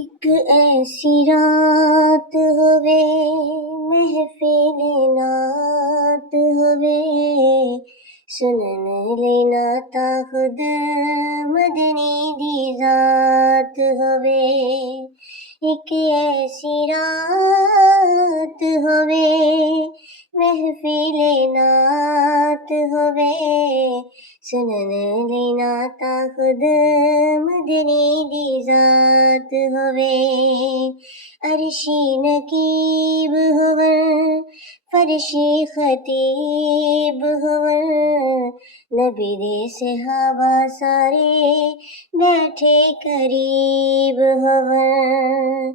एक ऐसी रात होवे महफिल नात होवे सुनन लेना ता खुद मदनी दी जात होवे। एक ऐसी रात होवे महफिल नात होवे सुनन लेना ता खुद मदनी दी जात होवे। अर्शी नकीब होवन फरशी खतीब होवन नबी दे सहाबा सारे बैठे करीब होवन।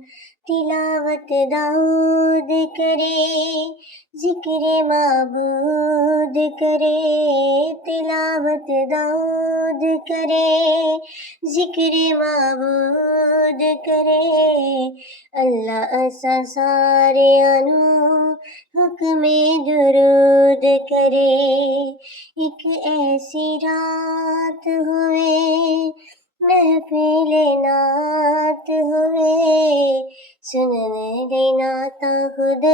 तिलावत दाऊद करे जिक्र माबूद करे तिलावत दाऊद करे जिक्र माबूद करे अल्लाह असा सारे अनु हुक्मे दुरूद करे। एक ऐसी रात होवे महफिल नात होवे सुनन लेना ता खुद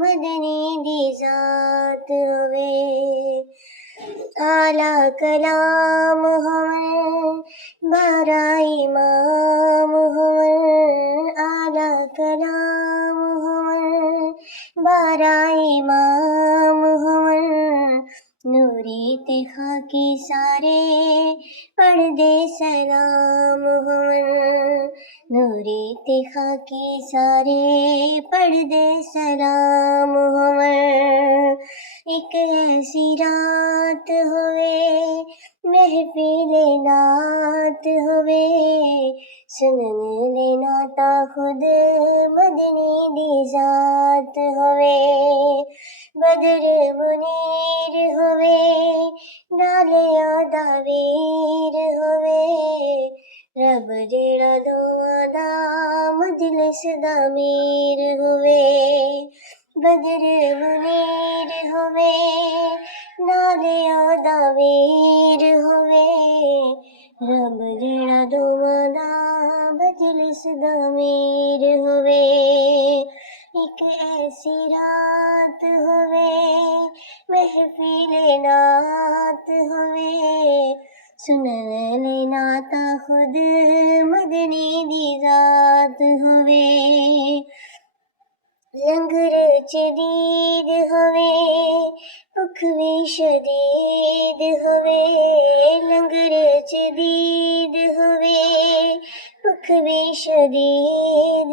मदनी दी जात होवे। आला कलाम होवन बारा इमाम होवन आला कलाम होवन बारा इमाम होवन नूरी ते खाकी सारे पढ़दे सलाम होवन नूरी ते खाकी सारे पढ़दे सलाम होवन। एक ऐसी रात होवे महफिल नात होवे सुनन लेना ता खुद मदनी दी जात होवे। बदर मुनीर होवे नाले आदा वीर होवे रब जेड़ा दोवां दा मजलिस दा मीर होवे। बदर मुनीर होवे नाले आदा वीर होवे रब जेड़ा दोवां दा मजलिस दा मीर होवे। एक ऐसी रात होवे महफिल नात होवे सुनन लेना ता खुद मदनी दी जात होवे। लंगर च दीद होवे भुख भी शदीद होवे लंगर च दीद होवे भुख भी शदीद